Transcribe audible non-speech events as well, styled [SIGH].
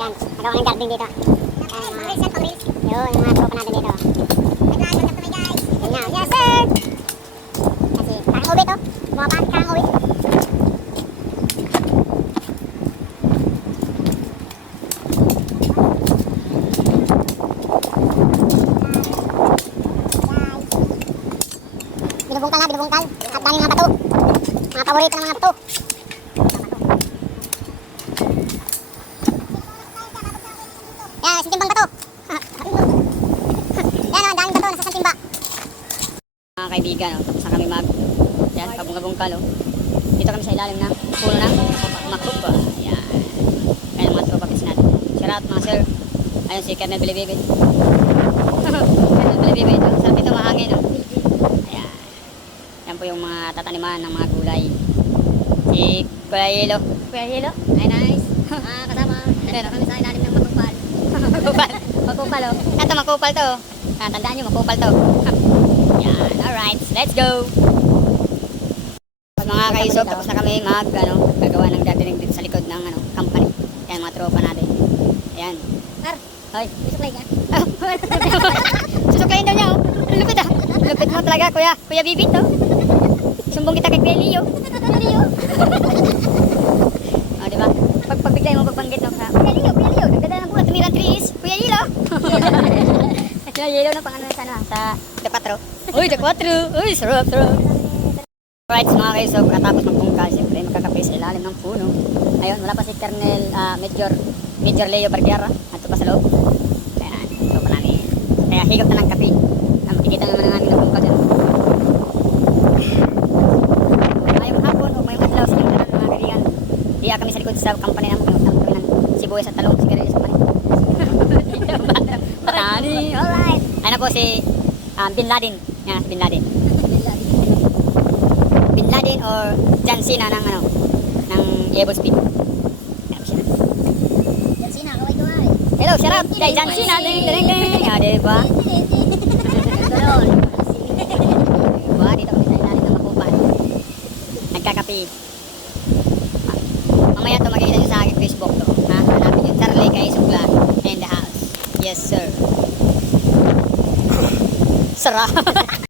Yan, nagawa ng garden dito. Yan, mga reels, pang reels. Yun, yung mga tropa natin dito. Kami guys. Yan yes sir! Kasi, karang uwi to. Bumaba, karang uwi. Binubungkal na, binubungkal. At dami mga bato. Mga paborito ng mga bato. Mga kaibigan, oh, tapos na kami mag yan, pabungka-bungkal oh. Dito kami sa ilalim ng puno ng makupa. Yan. Ayan ang mga tropa pits natin. Shout out mga sir. Ayun si Kernel Bilibibit. [LAUGHS] Kernel Bilibibit. Oh. Sarap dito mahangin oh. Ayan. Yan po yung mga tataniman ng mga gulay. Si Kuya Yelo. Kuya Yelo. Ay nice. [LAUGHS] Ah, kasama. Nandito kami sa ilalim ng makupal. [LAUGHS] makupal. Makupal oh. Ito makupal to. Ah, tandaan nyo makupal to. Go! Pag mga kaisog, tapos na kami mag, ano, gagawa ng gardening dito sa likod ng, ano, company. Yan, mga tropa natin. Ayan. Ar, hoy, susuklay ka. [LAUGHS] Susuklayin daw niya, oh. Lupit ah. Lupit mo talaga, kuya. Kuya Bibit, oh. Sumbong kita kay Leo. Leo. [LAUGHS] oh, di ba? Pag pagbigay mo, pagbanggit mo, ha? Kuya Leo, Kuya Leo. Nagdadala ng kulang, tumira trees. Kuya Leo. Kuya Leo na pangalan sa, ano, sa The Quattro. Uy, The Quattro. Uy, sarap, sarap. Alright, mga kayo, so katapos magpungkal, siyempre magkakape sa ilalim ng puno. Ayun, wala pa si Colonel ah, Major, Major Leo Vergara. Ato pa sa loob. Ayan, ito pa namin. Kaya higop na ng kape. Ah, makikita naman ng aming nagpungkal dyan. Ngayong hapon o ngayong adlaw sa inyong tanan, mga kaibigan. Diya kami sa likod sa namin. Pinuntan kami ng sibuyas at talong. Sigarilyo sa company. Patani, alright. Ano po si um, Bin Laden. Yan, si Bin Laden. [LAUGHS] Bin Laden or John Cena ng ano, ng Evo Speed. Yan sina, kaway kaway. Hello, shout out kay John Cena. Ding, ding, ding. Ah, diba? Tulol. Diba? Dito kami sa ilalim ng makupan. Nagkakape. Ma- Mamaya to makikita nyo sa aking Facebook to. Ha? Hanapin nyo Charlie Kaisugla in the house. Yes, sir. Sarap. [LAUGHS]